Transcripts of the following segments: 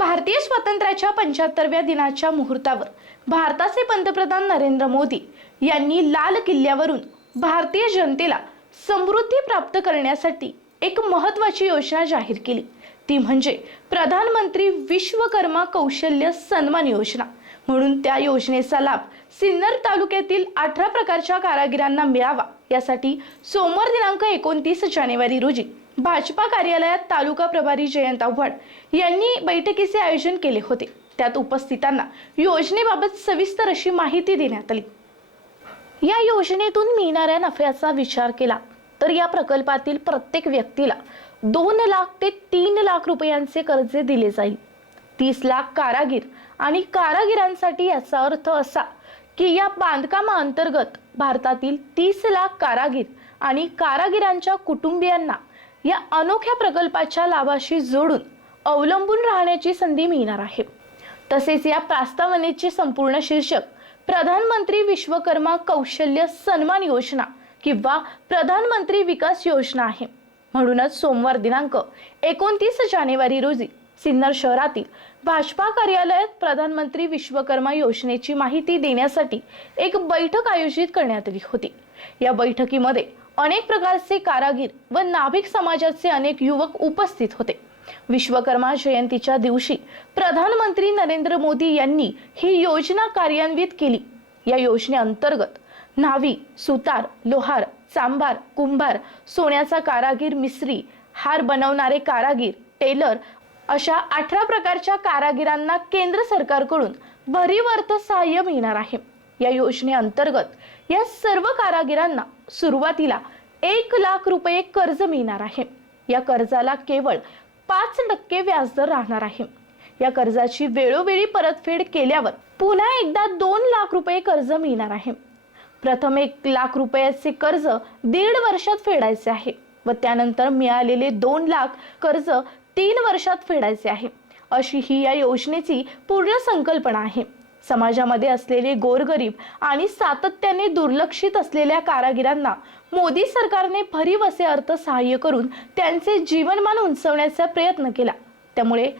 भारतीय स्वातंत्र्याच्या पंच्याहत्तरव्या दिनाच्या मुहूर्तावर भारताचे पंतप्रधान नरेंद्र मोदी यांनी लाल किल्ल्यावरून भारतीय जनतेला समृद्धी प्राप्त करण्यासाठी एक महत्त्वाची योजना जाहीर केली. ती म्हणजे प्रधानमंत्री विश्वकर्मा कौशल्य सन्मान योजना. म्हणून त्या योजनेचा लाभ सिन्नर तालुक्यातील अठरा प्रकारच्या कारागिरांना मिळावा यासाठी सोमवार दिनांक एकोणतीस जानेवारी रोजी भाजपा कार्यालयात तालुका प्रभारी जयंत आव्हाड यांनी बैठकीचे आयोजन केले होते. त्यात उपस्थितांना योजनेबाबत सविस्तर अशी माहिती देण्यात आली. या योजनेतून मिळणाऱ्या नफ्याचा विचार केला तर या प्रकल्पातील प्रत्येक व्यक्तीला दोन लाख ते तीन लाख रुपयांचे कर्ज दिले जाईल. तीस लाख कारागीर आणि कारागिरांसाठी याचा अर्थ असा की या बांधकामाअंतर्गत भारतातील तीस लाख कारागीर आणि कारागिरांच्या कुटुंबियांना या अनोख्या प्रकल्पाच्या लाभाशी जोडून अवलंबून राहण्याची संधी मिळणार आहे. तसेच या प्रास्तावनेचे संपूर्ण शीर्षक प्रधानमंत्री विश्वकर्मा कौशल्य सन्मान योजना किंवा प्रधानमंत्री विकास योजना आहे. म्हणूनच सोमवार दिनांक एकोणतीस जानेवारी रोजी सिन्नर शहरातील भाजपा कार्यालयात प्रधानमंत्री विश्वकर्मा योजनेची माहिती देण्यासाठी एक बैठक आयोजित करण्यात आली होती. या बैठकीमध्ये अनेक प्रकारचे कारागीर व नाभिक समाजाचे अनेक युवक उपस्थित होते. विश्वकर्मा जयंतीच्या दिवशी प्रधानमंत्री नरेंद्र मोदी यांनी ही योजना कार्यान्वित केली. या योजनेअंतर्गत न्हावी सुतार लोहार चांभार कुंभार सोन्याचा कारागीर मिस्त्री हार बनवणारे कारागीर टेलर अशा अठरा प्रकारच्या कारागिरांना केंद्र सरकारकडून भरीव अर्थसहाय्य मिळणार आहे. या योजनेअंतर्गत या सर्व कारागिरांना सुरुवातीला एक लाख रुपये कर्ज मिळणार आहे. या कर्जाला केवळ पाच टक्के व्याजदर राहणार आहे. या कर्जाची वेळोवेळी परतफेड केल्यावर पुन्हा एकदा दोन लाख रुपये कर्ज मिळणार आहे. प्रथम एक लाख रुपयाचे कर्ज दीड वर्षात फेडायचे आहे व त्यानंतर मिळालेले दोन लाख कर्ज तीन वर्षात फेडायचे आहे. अशी ही या योजनेची पूर्ण संकल्पना आहे. समाजामध्ये असलेले गोरगरीब आणि सातत्याने दुर्लक्षित असलेल्या कारागिरांना मोदी सरकारने भरीव असे अर्थसहाय्य करून त्यांचे जीवनमान उंचवण्याचा प्रयत्न केला. त्यामुळे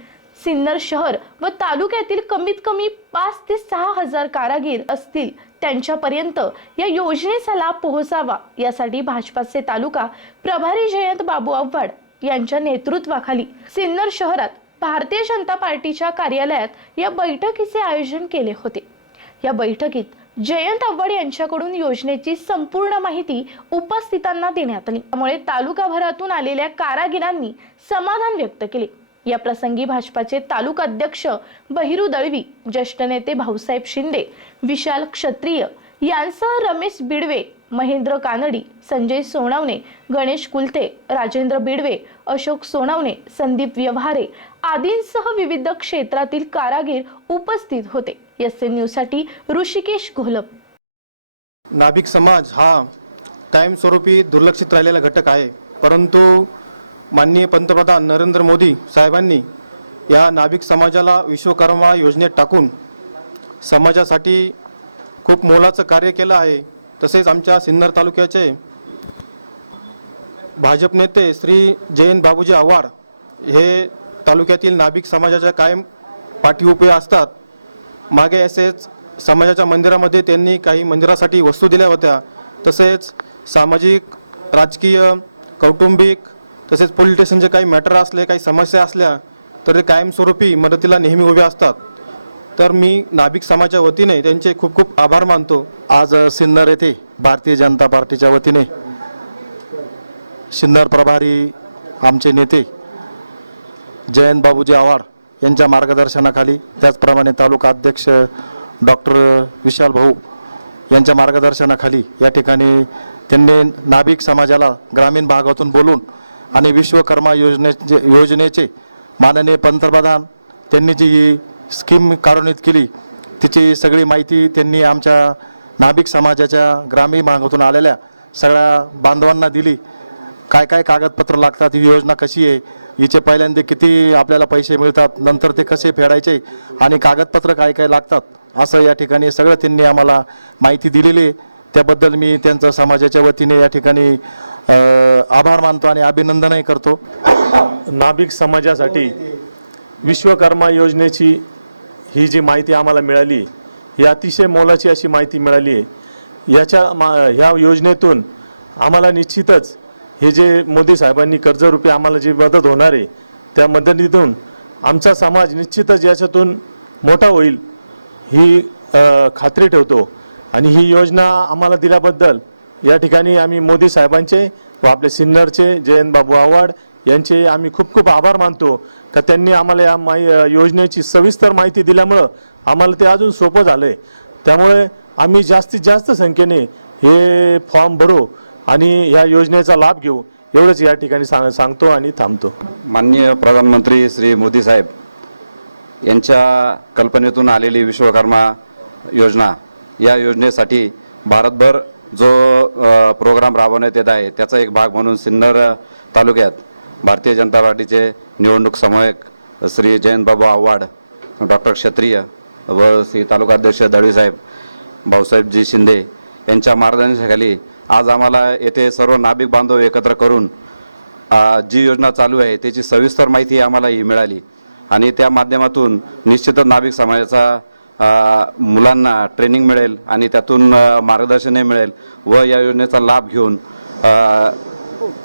सिन्नर शहर व तालुक्यातील कमीत कमी पाच ते सहा हजार कारागीर असतील त्यांच्यापर्यंत या योजनेचा लाभ पोहोचावा यासाठी भाजपाचे तालुका प्रभारी जयंत बाबू आव्हाड यांच्या नेतृत्वाखाली सिन्नर शहरात भारतीय जनता पार्टीच्या कार्यालयात या बैठकीचे आयोजन केले होते. या बैठकीत जयंत आव्हाड यांच्याकडून योजनेची संपूर्ण माहिती उपस्थितांना देण्यात आली. त्यामुळे तालुकाभरातून आलेल्या कारागिरांनी समाधान व्यक्त केले. या प्रसंगी भाजपाचे तालुका अध्यक्ष बहिरू दळवी ज्येष्ठ नेते भाऊसाहेब शिंदे विशाल क्षत्रिय यांसह रमेश बिडवे महेंद्र कानडी संजय सोनावणे गणेश कुलते राजेंद्र बिडवे अशोक सोनावणे संदीप व्यवहारे आदींसह विविध क्षेत्रातील कारागीर उपस्थित होते. एस एन न्यूजसाठी ऋषिकेश घोलप. नाभिक समाज हा कायमस्वरूपी दुर्लक्षित राहिलेला घटक आहे. परंतु माननीय पंतप्रधान नरेंद्र मोदी साहेबांनी या नाभिक समाजाला विश्वकर्मा योजनेत टाकून समाजासाठी खूप मोलाचं कार्य केलं आहे. तसेच आमच्या सिन्नर तालुक्याचे भाजप नेते श्री जयंत बाबूजी आव्हाड हे तालुक्यातील नाभिक समाजाच्या कायम पाठी उभे असतात. मागे असेच समाजाच्या मंदिरामध्ये त्यांनी काही मंदिरासाठी वस्तू दिल्या होत्या. तसेच सामाजिक राजकीय कौटुंबिक तसेच पोलीस स्टेशनचे काही मॅटर असले काही समस्या असल्या तर ते कायमस्वरूपी मदतीला नेहमी उभे असतात. तर मी नाभिक समाजाच्या वतीने त्यांचे खूप खूप आभार मानतो. आज सिन्नर येथे भारतीय जनता पार्टीच्या वतीने सिन्नर प्रभारी आमचे नेते जयंत बाबूजी आव्हाड यांच्या मार्गदर्शनाखाली त्याचप्रमाणे तालुका अध्यक्ष डॉक्टर विशाल भाऊ यांच्या मार्गदर्शनाखाली या ठिकाणी त्यांनी नाभिक समाजाला ग्रामीण भागातून बोलून आणि विश्वकर्मा योजने योजनेचे माननीय पंतप्रधान त्यांनी जी स्कीम कार्यान्वित केली. तिची सगळी माहिती त्यांनी आमच्या नाभिक समाजाच्या ग्रामीण भागातून आलेल्या सगळ्या बांधवांना दिली. काय काय कागदपत्र लागतात ही योजना कशी आहे हिचे पहिल्यांदा किती आपल्याला पैसे मिळतात नंतर ते कसे फेडायचे आणि कागदपत्र काय काय लागतात असं या ठिकाणी सगळं त्यांनी आम्हाला माहिती दिलेली आहे. त्याबद्दल मी त्यांचं समाजाच्या वतीने या ठिकाणी आभार मानतो आणि अभिनंदनही करतो. नाभिक समाजासाठी विश्वकर्मा योजनेची ही जी माहिती आम्हाला मिळाली ही अतिशय मोलाची अशी माहिती मिळाली. आहे याच्या मा ह्या योजनेतून आम्हाला निश्चितच हे जे मोदी साहेबांनी कर्जरूपी आम्हाला जी मदत होणार आहे त्या मदतीतून आमचा समाज निश्चितच याच्यातून मोठा होईल ही खात्री ठेवतो. आणि ही योजना आम्हाला दिल्याबद्दल या ठिकाणी आम्ही मोदी साहेबांचे व आपले सिन्नरचे जयंत बाबू आव्हाड यांचे आम्ही खूप खूप आभार मानतो. का त्यांनी आम्हाला या माहि योजनेची सविस्तर माहिती दिल्यामुळं आम्हाला ते अजून सोपं झालं आहे त्यामुळे आम्ही जास्तीत जास्त संख्येने हे फॉर्म भरू आणि या योजनेचा लाभ घेऊ एवढंच या ठिकाणी सांग सांगतो आणि थांबतो. माननीय प्रधानमंत्री श्री मोदी साहेब यांच्या कल्पनेतून आलेली विश्वकर्मा योजना या योजनेसाठी भारतभर जो प्रोग्राम राबवण्यात येत आहे त्याचा एक भाग म्हणून सिन्नर तालुक्यात भारतीय जनता पार्टीचे निवडणूक समयक श्री जयंतबाबू आव्हाड डॉक्टर क्षत्रिय व श्री तालुकाध्यक्ष दळवीसाहेब भाऊसाहेबजी शिंदे यांच्या मार्गदर्शनाखाली आज आम्हाला येथे सर्व नाभिक बांधव एकत्र करून जी योजना चालू आहे त्याची सविस्तर माहिती आम्हाला ही मिळाली. आणि त्या माध्यमातून निश्चितच नाभिक समाजाचा मुलांना ट्रेनिंग मिळेल आणि त्यातून मार्गदर्शनही मिळेल व या योजनेचा लाभ घेऊन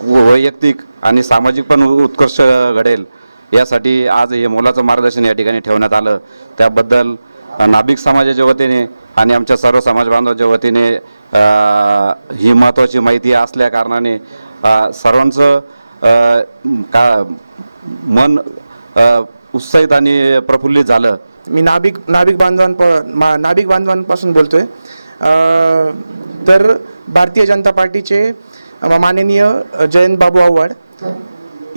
वैयक्तिक आणि सामाजिक पण उत्कर्ष घडेल. यासाठी आज हे मोलाचं मार्गदर्शन या ठिकाणी ठेवण्यात आलं. त्याबद्दल नाभिक समाजाच्या वतीने आणि आमच्या सर्व समाज बांधवांच्या वतीने ही महत्त्वाची माहिती असल्या कारणाने सर्वांचं का मन उत्साहित आणि प्रफुल्लित झालं. मी नाभिक नाभिक बांधवांप मा- नाभिक बांधवांपासून बोलतोय. तर भारतीय जनता पार्टीचे माननीय जयंत बाबू आव्हाड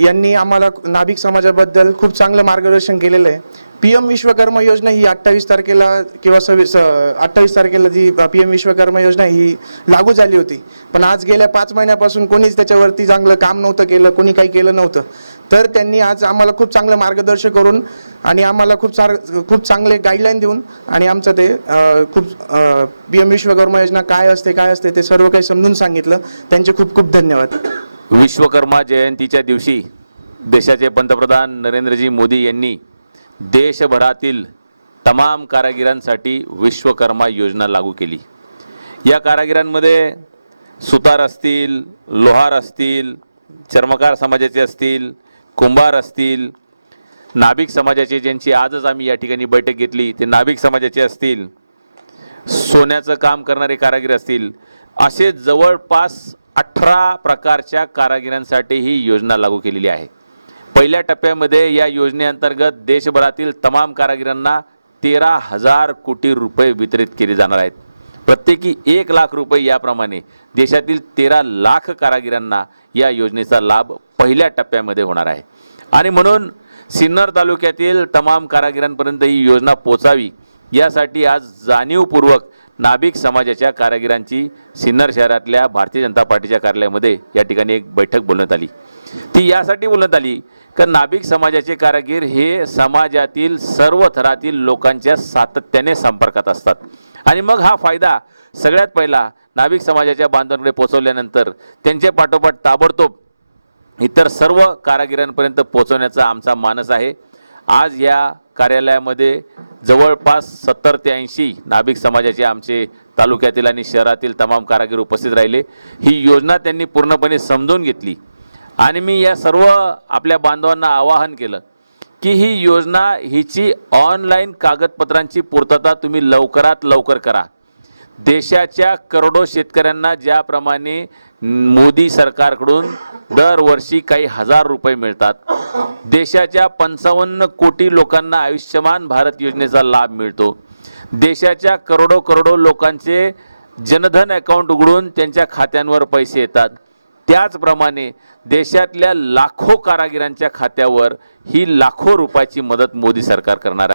यांनी आम्हाला नाभिक समाजाबद्दल खूप चांगलं मार्गदर्शन केलेलं आहे. पीएम विश्वकर्मा योजना ही अठ्ठावीस तारखेला किंवा सव्वीस अठ्ठावीस तारखेला जी पीएम विश्वकर्मा योजना ही लागू झाली होती. पण आज गेल्या पाच महिन्यापासून कोणीच त्याच्यावरती चांगलं काम नव्हतं केलं कोणी काही केलं नव्हतं. तर त्यांनी आज आम्हाला खूप चांगलं मार्गदर्शन करून आणि आम्हाला खूप चार खूप चांगले गाईडलाईन देऊन आणि आमचं ते खूप पीएम विश्वकर्मा योजना काय असते काय असते ते सर्व काही समजून सांगितलं. त्यांचे खूप खूप धन्यवाद. विश्वकर्मा जयंतीच्या दिवशी देशाचे पंतप्रधान नरेंद्रजी मोदी यांनी देशभरातील तमाम कारागिरांसाठी विश्वकर्मा योजना लागू केली. या कारागिरांमध्ये सुतार असतील लोहार असतील चर्मकार समाजाचे असतील कुंभार असतील नाभिक समाजाचे ज्यांची आजच आम्ही या ठिकाणी बैठक घेतली ते नाभिक समाजाचे असतील सोन्याचं काम करणारे कारागीर असतील असे जवळपास अठरा प्रकारच्या कारागिरांसाठी ही योजना लागू केलेली आहे. पहिल्या टप्प्यामध्ये या योजनेअंतर्गत देशभरातील तमाम कारागिरांना तेरा हजार कोटी रुपये वितरित केले जाणार आहेत. प्रत्येकी एक लाख रुपये याप्रमाणे देशातील तेरा लाख कारागिरांना या योजनेचा लाभ पहिल्या टप्प्यामध्ये होणार आहे. आणि म्हणून सिन्नर तालुक्यातील तमाम कारागिरांपर्यंत ही योजना पोचावी यासाठी आज जाणीवपूर्वक नाभिक समाजाच्या कारागिरांची सिन्नर शहरातल्या भारतीय जनता पार्टीच्या कार्यालयामध्ये या ठिकाणी एक बैठक बोलण्यात आली. ती यासाठी बोलण्यात आली का नाभिक समाजाचे कारागीर हे समाजातील सर्व थरातील लोकांच्या सातत्याने संपर्कात असतात. आणि मग हा फायदा सगळ्यात पहिला नाभिक समाजाच्या बांधवांकडे पोहोचवल्यानंतर त्यांच्या पाठोपाठ ताबडतोब इतर सर्व कारागिरांपर्यंत पोहोचवण्याचा आमचा मानस आहे. आज या कार्यालयामध्ये जवळपास सत्तर ते ऐंशी नाभिक समाजाचे आमचे तालुक्यातील आणि शहरातील तमाम कारागीर उपस्थित राहिले. ही योजना त्यांनी पूर्णपणे समजून घेतली. आणि मी या सर्व आपल्या बांधवांना आवाहन केलं की ही योजना हिची ऑनलाईन कागदपत्रांची पूर्तता तुम्ही लवकरात लवकर करा. देशाच्या करोडो शेतकऱ्यांना ज्याप्रमाणे मोदी सरकारकडून दरवर्षी काही हजार रुपये मिळतात. देशाच्या पंचावन्न कोटी लोकांना आयुष्यमान भारत योजनेचा लाभ मिळतो. देशाच्या करोडो करोडो लोकांचे जनधन अकाउंट उघडून त्यांच्या खात्यांवर पैसे येतात. त्याचप्रमाणे देशातल्या लाखो कारागिरांच्या खात्यावर ही लाखो रुपयाची मदत मोदी सरकार करणार आहे.